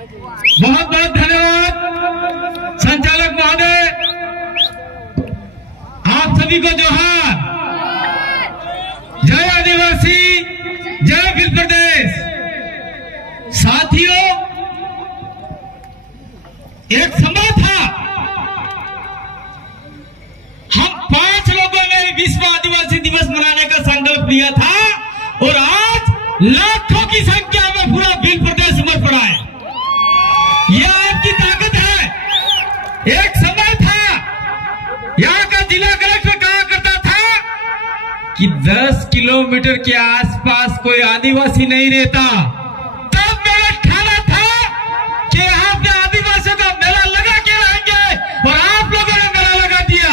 बहुत बहुत धन्यवाद संचालक महोदय, आप सभी को जोहार। जय आदिवासी, जय भील प्रदेश। साथियों, एक समय था हम 5 लोगों ने विश्व आदिवासी दिवस मनाने का संकल्प लिया था और आज लाखों की संख्या में पूरा भील प्रदेश उमड़ पड़ा है। यह आपकी ताकत है। एक समय था यहाँ का जिला कलेक्टर कहा करता था कि 10 किलोमीटर के आसपास कोई आदिवासी नहीं रहता। तब मेरा ठाना था कि यहाँ पे आदिवासियों का मेला लगा के रहेंगे और आप लोगों ने मेला लगा दिया।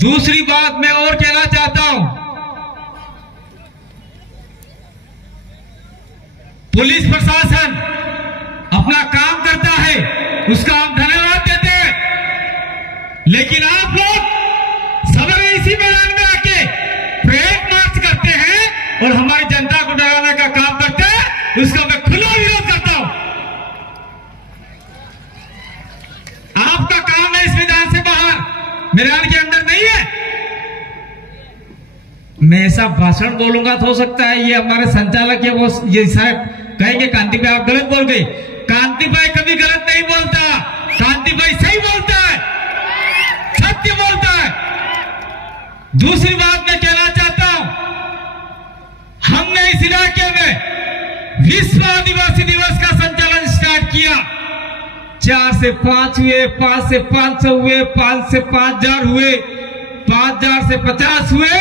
दूसरी बात मैं और कहना चाहता हूं, पुलिस प्रशासन अपना काम करता है, उसका हम धन्यवाद देते हैं, लेकिन आप लोग सवेरे इसी मैदान में आके परेड मार्च करते हैं और हमारी जनता को डराने का काम करते हैं, उसका मैं खुला विरोध करता हूं। आपका काम है इस मैदान से बाहर, मैदान के अंदर नहीं है। मैं ऐसा भाषण बोलूंगा तो हो सकता है ये हमारे संचालक है वो ये शायद कहेंगे कांति भाई आप गलत बोल गए। कांति भाई कभी गलत नहीं बोलता, कांति भाई सही बोलता है, सत्य बोलता है। दूसरी बात मैं कहना चाहता हूं, हमने इस इलाके में विश्व आदिवासी दिवस का संचालन स्टार्ट किया। 4 से 5 हुए, 5 से 500 हुए, 5 से 5000 हुए, 5000 से 50 हुए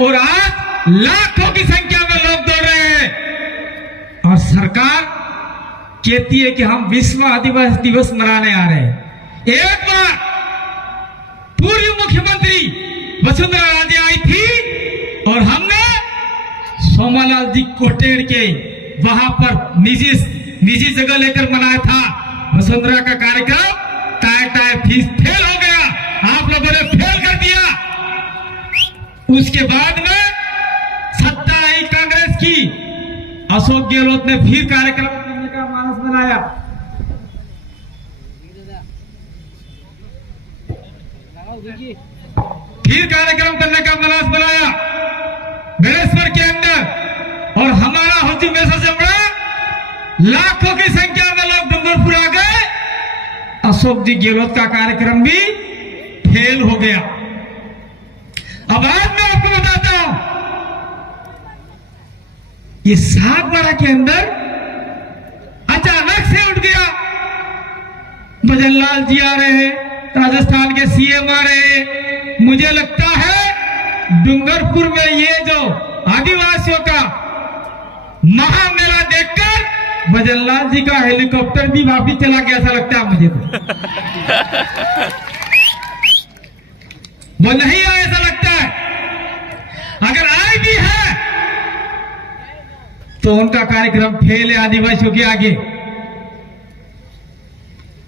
और आज लाखों की संख्या में लोग दौड़ रहे हैं। और सरकार कहती है कि हम विश्व आदिवासी दिवस मनाने आ रहे हैं। एक बार पूर्व मुख्यमंत्री वसुंधरा राजे आई थी और हमने सोमालाल जी कोटेड़ के वहां पर निजी जगह लेकर मनाया था। वसुंधरा का कार्यक्रम टाय फेल हो गया, आप लोगों ने फेल कर दिया। उसके बाद में सत्ता आई कांग्रेस की, अशोक गहलोत ने फिर कार्यक्रम करने का मानस बनाया। फिर कार्यक्रम करने का मानस बनाया बेलेश्वर के अंदर और हमारा हुजूर में सबसे बड़ा लाखों की संख्या में लोग डूंगरपुर आ गए। अशोक जी गहलोत का कार्यक्रम भी फेल हो गया। अब आज मैं आपको बताता हूं, ये सागवाड़ा के अंदर अचानक से उठ गया। भजनलाल जी आ रहे हैं, राजस्थान के सीएम आ रहे हैं। मुझे लगता है डूंगरपुर में ये जो आदिवासियों का महामेला देखकर भजनलाल जी का हेलीकॉप्टर भी वापिस चला गया, ऐसा लगता है मुझे तो। वो नहीं आया ऐसा लगता है। अगर आए भी है तो उनका कार्यक्रम फेल है आदिवासियों के आगे।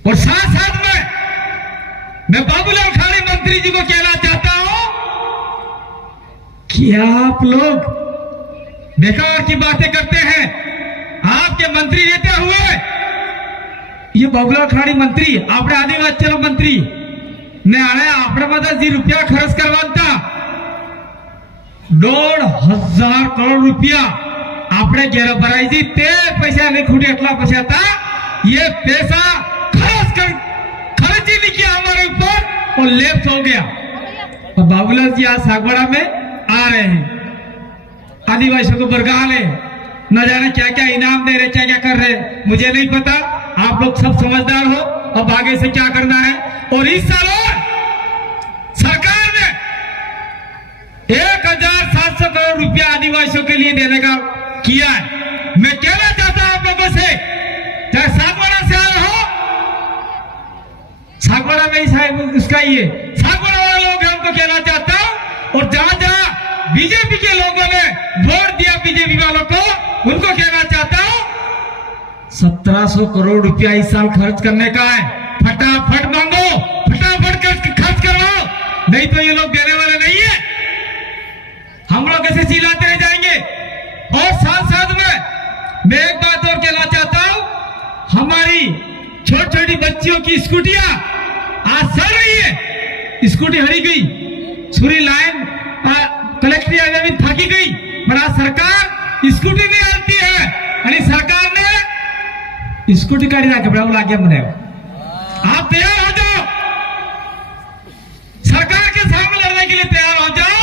और साथ साथ में मैं बाबूलाल खाड़ी मंत्री जी को कहना चाहता हूं कि आप लोग बेकार की बातें करते हैं। आपके मंत्री रहते हुए ये बाबूलाल खाड़ी मंत्री आपने आदिवासी मंत्री ने आने आपने मतलब जी रुपया खर्च करवाता 1,500 करोड़ रुपया આપણે ઘેર ભરાઈ જી તે પૈસા નહીં ખૂટે એટલા પૈસા હતા। ये पैसा खर्च ही नहीं किया हमारे ऊपर और लेफ्ट हो गया। और बाबूलाल जी आज सागवाड़ा में आ रहे हैं, आदिवासियों को बरगा ले, न जाने क्या क्या इनाम दे रहे, क्या क्या कर रहे, मुझे नहीं पता। आप लोग सब समझदार हो, अब आगे से क्या करना है। और इस साल सरकार ने 1,700 करोड़ रुपया आदिवासियों के लिए देने का किया है। मैं कहना चाहता हूं आप लोगों से, चाहे सागवाड़ा से आए हो, सागवाड़ा में ही साहब उसका ही है, सागवाड़ा वाले लोग हमको कहना चाहता हूं। और जहां जहां बीजेपी के लोगों ने वोट दिया बीजेपी वालों को, उनको कहना चाहता हूं 1700 करोड़ रुपया इस साल खर्च करने का है। फटाफट मांगो, फटाफट खर्च करवाओ, नहीं तो ये लोग देने वाले नहीं है। हम लोग ऐसे चिल्लाते रह जाएंगे। और साथ मैं एक बात और कहना चाहता हूं, हमारी छोटी छोटी बच्चियों की स्कूटियां आज सड़ रही है, स्कूटी हरी गई, सूरी लाइन कलेक्ट्री में थकी गई, बड़ा सरकार स्कूटी नहीं आती है, अरे सरकार ने स्कूटी गाड़ी लाके बड़ा लागे मने। आप तैयार हो जाओ, सरकार के सामने लड़ने के लिए तैयार हो जाओ,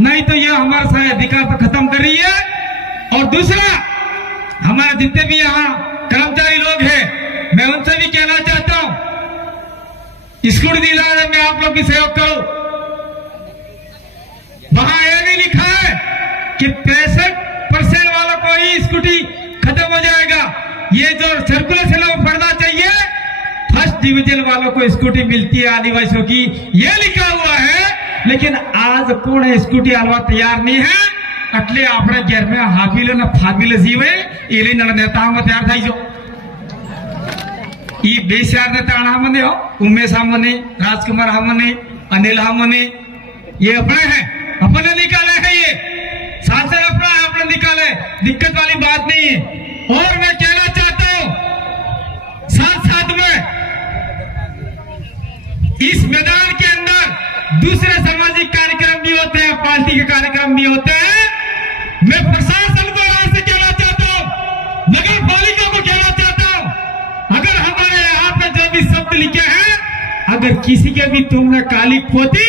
नहीं तो ये हमारा सारे अधिकार तो खत्म कर रही है। और दूसरा, हमारे जितने भी यहाँ कर्मचारी लोग हैं, मैं उनसे भी कहना चाहता हूं, स्कूटी दिलाने में आप लोग भी सहयोग करो। वहां यह नहीं लिखा है कि 65% वालों को ही स्कूटी खत्म हो जाएगा, ये जो सर्कुलेशन है वो पढ़ना चाहिए, फर्स्ट डिवीजन वालों को स्कूटी मिलती है आदिवासियों की, ये लिखा हुआ है। लेकिन आज कौन है स्कूटी हलवा तैयार नहीं है, એટલે આપણે ઘેર में હાફીલે ને ફાબીલે જીવે એ લઈને નેતાઓમાં તૈયાર થઈ જો। ಈ ಬೇಸಾರ नेता हमने हो, उमेश हमने, राजकुमार हमने, अनिल हमने, ये अपने हैं, अपने निकाले हैं, ये शासन अपना है, अपने निकाले, दिक्कत वाली बात नहीं है। और मैं कहना चाहता हूं, साथ साथ में इस मैदान के अंदर दूसरे सामाजिक कार्यक्रम भी होते हैं, पार्टी के कार्यक्रम भी होते हैं। मैं प्रशासन को यहाँ से कहना चाहता हूं, नगर पालिका को कहना चाहता हूं, अगर हमारे यहाँ पे जो भी शब्द लिखे हैं, अगर किसी के भी तुमने काली पोती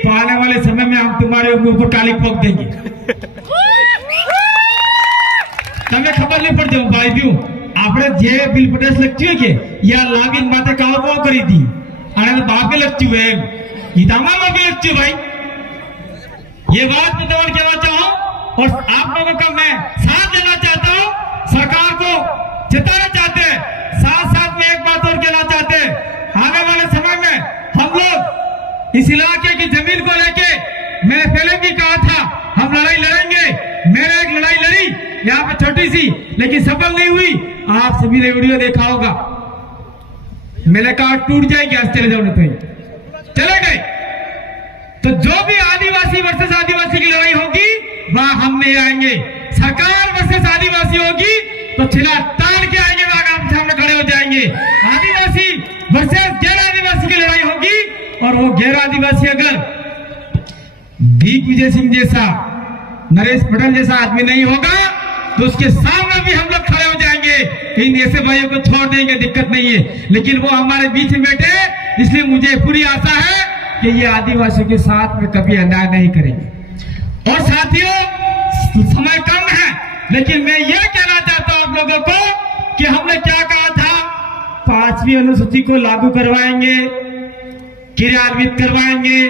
तो आने वाले समय में हम तुम्हारे ऊपर काली पोक देंगे। तमें खबर नहीं पड़ जाऊं भाई दू આપણે જે બિલ પટેલ લખ્યું કે યા લાગીન માથે કાળો બહુ કરી દી અને બાપે લખ્યું है गीतामा में भी लख्યું भाई। ये बात मैं तुम्हें कहना चाहूं और आप लोगों का मैं साथ देना चाहता हूं, सरकार को जिताना चाहते हैं, साथ साथ में एक बात और कहना चाहते हैं, आने वाले समय में हम लोग इस इलाके की जमीन को लेके मैंने पहले भी कहा था हम लड़ाई लड़ेंगे। मैंने एक लड़ाई लड़ी यहाँ पे छोटी सी, लेकिन सफल नहीं हुई। आप सभी ने वीडियो देखा होगा, मैंने कहा टूट जाएगी, आज चले जाओ, नहीं चले गए। तो जो भी आदिवासी वर्सेस आदिवासी की लड़ाई होगी वह हम नहीं आएंगे, सरकार वर्सेस आदिवासी होगी तो छिला तान के आएंगे, वहां आप सामने खड़े हो जाएंगे। आदिवासी वर्सेस गैर आदिवासी की लड़ाई होगी और वो गैर आदिवासी अगर दिग्विजय सिंह जैसा, नरेश पटेल जैसा आदमी नहीं होगा तो उसके सामने भी हम लोग खड़े हो जाएंगे। इन ऐसे भाइयों को छोड़ देंगे, दिक्कत नहीं है, लेकिन वो हमारे बीच में बैठे, इसलिए मुझे पूरी आशा है कि ये आदिवासियों के साथ में कभी अन्याय नहीं करेंगे। और साथियों, समय कम है, लेकिन मैं ये कहना चाहता हूं आप लोगों को कि हमने क्या कहा था, 5वीं अनुसूची को लागू करवाएंगे, क्रियान्वित करवाएंगे।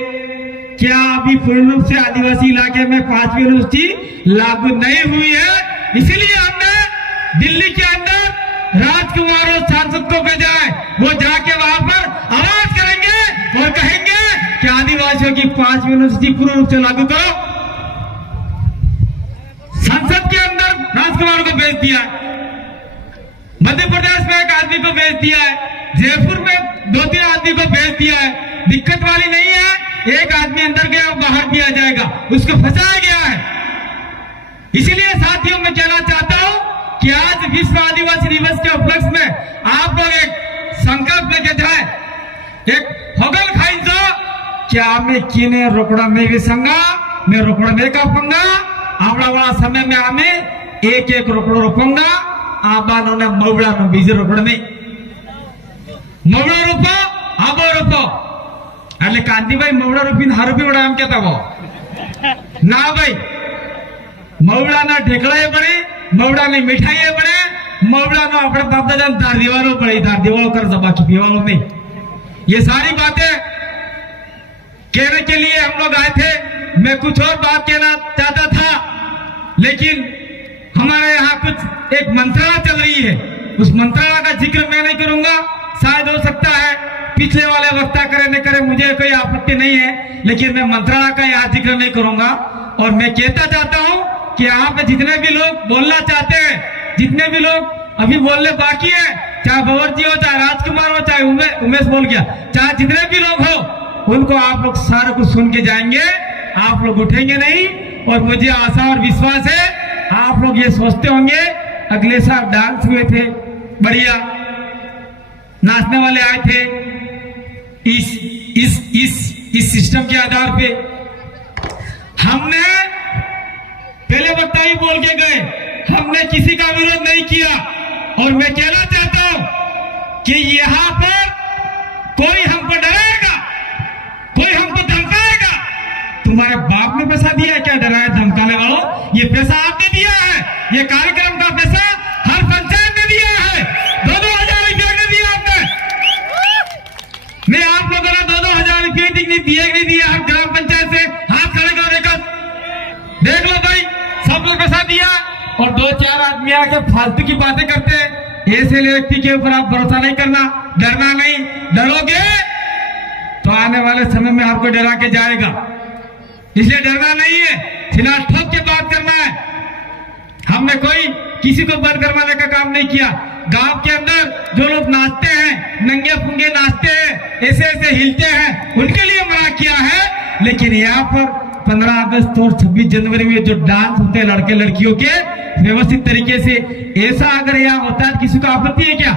क्या अभी पूर्ण रूप से आदिवासी इलाके में 5वीं अनुसूची लागू नहीं हुई है, इसीलिए हमने दिल्ली के अंदर राजकुमार और सांसद को भेजा है, वो जाके वहां पर आवाज करेंगे और कहेंगे कि आदिवासियों की 5वीं अनुसूची पूर्ण रूप से लागू करो। संसद के अंदर राजकुमार को भेज दिया है, मध्य प्रदेश में एक आदमी को भेज दिया है, जयपुर में 2-3 आदमी को भेज दिया है, दिक्कत वाली नहीं है। एक आदमी अंदर गया बाहर भी आ जाएगा, उसको फंसाया गया है। इसीलिए साथियों मैं कहना चाहता हूं कि आज विश्व आदिवासी दिवस के उपलक्ष्य में आप लोग एक संकल्प लेके जाए, एक होगल खाई जो क्या मैं किने रोकड़ा नहीं वेसंगा, मैं रोकड़ा नहीं कापूंगा, आवड़ा वाला समय में हमें एक रोकड़ो रोपूंगा, आबानो ने मवड़ा नो बीजे रोकड़ा नहीं, मवड़ा रोपो आबो रोपो। એટલે કાંતિભાઈ મવડા રૂપીને હારું પીવડા એમ કહેતા હો ના ભાઈ, મવડાના ઢેકળાએ પડે, મવડાની મીઠાઈએ પડે, મવડાનો આપણે બાપ દાદા ધાર દીવાલો પડે, ધાર દીવાલો कर बाकी पीवालो नहीं। ये सारी बातें कहने के लिए हम लोग आए थे। मैं कुछ और बात कहना चाहता था, लेकिन हमारे यहाँ कुछ एक मंत्रालय चल रही है, उस मंत्रालय का जिक्र मैं नहीं करूंगा। शायद हो सकता है पिछले वाले वक्ता करे न करे, मुझे कोई आपत्ति नहीं है, लेकिन मैं मंत्रालय का यहाँ जिक्र नहीं करूंगा। और मैं कहता चाहता हूँ कि यहाँ पे जितने भी लोग बोलना चाहते हैं, जितने भी लोग अभी बोलने बाकी है, चाहे भंवर जी हो, चाहे राजकुमार हो, चाहे उमेश बोल गया, चाहे जितने भी लोग हो, उनको आप लोग सारे कुछ सुन के जाएंगे, आप लोग उठेंगे नहीं। और मुझे आशा और विश्वास है आप लोग ये सोचते होंगे अगले साल डांस हुए थे, बढ़िया नाचने वाले आए थे। इस सिस्टम के आधार पे हमने पहले वक्ता ही बोल के गए, हमने किसी का विरोध नहीं किया। और मैं कहना चाहता हूं कि यहां पर कोई हमको डराएगा, कोई हमको धमकाएगा। तुम्हारे बाप ने पैसा दिया है क्या डराए धमकाने वालों? ये पैसा आपने दिया है, ये कार्यक्रम का पैसा हर पंचायत ने दिया है, 2-2 हजार रुपया ने दिया आपने। मैं आप लोगों ने 2-2 हजार रुपये नहीं दिए, नहीं दिया। हर ग्राम पंचायत से हाथ खड़े कर देख लो भाई, सब लोग पैसा दिया। और 2-4 आदमी आके फालतू की बातें करते हैं। ऐसे व्यक्ति के ऊपर आप भरोसा नहीं करना, डरना नहीं। डरोगे तो आने वाले समय में आपको डरा के जाएगा, इसलिए डरना नहीं है, सीना ठोक के बात करना है। हमने कोई किसी को बंद करवाने का काम नहीं किया। गांव के अंदर जो लोग नाचते हैं, नंगे पुंगे नाचते हैं, ऐसे ऐसे हिलते हैं, उनके लिए मना किया है। लेकिन यहाँ पर 15 अगस्त और 26 जनवरी में जो डांस होते हैं लड़के लड़कियों के व्यवस्थित तरीके से, ऐसा अगर यहाँ होता है, किसी को आपत्ति है क्या?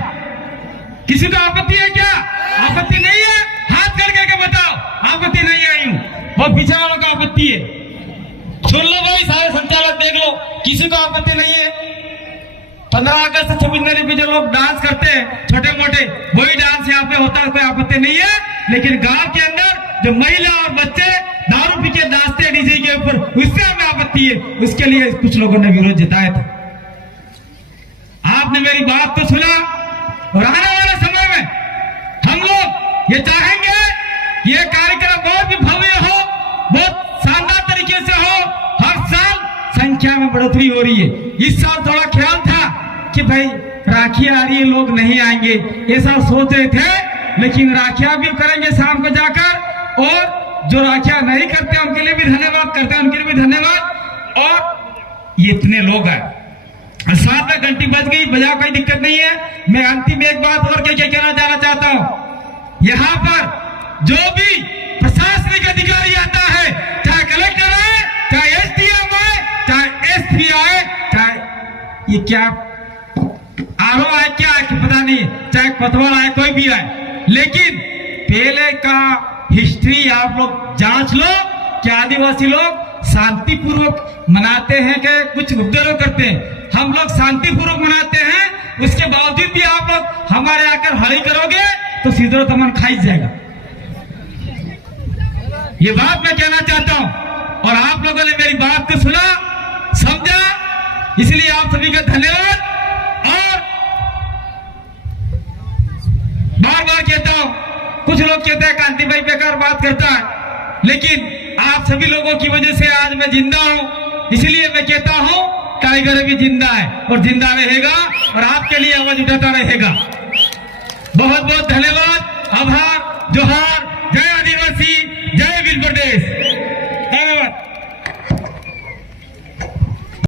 किसी को आपत्ति है क्या? आपत्ति नहीं है? हाथ करके बताओ, आपत्ति नहीं आई हूं। बहुत पीछे वालों का आपत्ति है, सुन लो भाई, सारे संचालक देख लो, किसी को आपत्ति नहीं है। 15 अगस्त से 26 जनवरी पे जो लोग डांस करते हैं छोटे मोटे, वही डांस यहाँ पे होता है, कोई आपत्ति नहीं है। लेकिन गांव के अंदर जो महिला और बच्चे दारू पी के नाचते हैं डीजे के ऊपर, उससे हमें आपत्ति है। उसके लिए कुछ लोगों ने विरोध जताया था। आपने मेरी बात तो सुना, और आने वाले समय में हम लोग ये चाहेंगे ये कार्यक्रम बहुत भी भव्य हो, बहुत शानदार तरीके से हो। हर साल संख्या में बढ़ोतरी हो रही है। इस साल थोड़ा ख्याल था कि भाई राखी आ रही है, लोग नहीं आएंगे, ऐसा सोच रहे थे। लेकिन राखियां भी करेंगे शाम को जाकर, और जो राखियां नहीं करते उनके लिए भी धन्यवाद करते हैं, उनके लिए भी धन्यवाद। और ये इतने लोग हैं, साथ में घंटी बज गई, बजा, कोई दिक्कत नहीं है। मैं अंतिम एक बात और क्या कहना जाना चाहता हूं। यहाँ पर जो भी प्रशासनिक अधिकारी आता है, चाहे कलेक्टर आए, चाहे एसडीएम आए, चाहे एसपी आए, चाहे ये क्या आरओ आए, क्या है पता नहीं, चाहे कोतवाल आए, कोई भी आए, लेकिन पहले का हिस्ट्री आप लोग जांच लो कि आदिवासी लोग शांतिपूर्वक मनाते हैं कि कुछ उपद्रव करते हैं। हम लोग शांतिपूर्वक मनाते हैं, उसके बावजूद भी आप लोग हमारे आकर हड़ी करोगे तो सीधो तमन खाई जाएगा। ये बात मैं कहना चाहता हूं, और आप लोगों ने मेरी बात को सुना, समझा, इसलिए आप सभी का धन्यवाद। और बार बार कहता हूं, कुछ लोग कहते हैं कांति भाई बेकार बात करता है, लेकिन आप सभी लोगों की वजह से आज मैं जिंदा हूं। इसलिए मैं कहता हूं टाइगर भी जिंदा है और जिंदा रहेगा, और आपके लिए आवाज उठाता रहेगा। बहुत बहुत धन्यवाद, आभार, जोहार।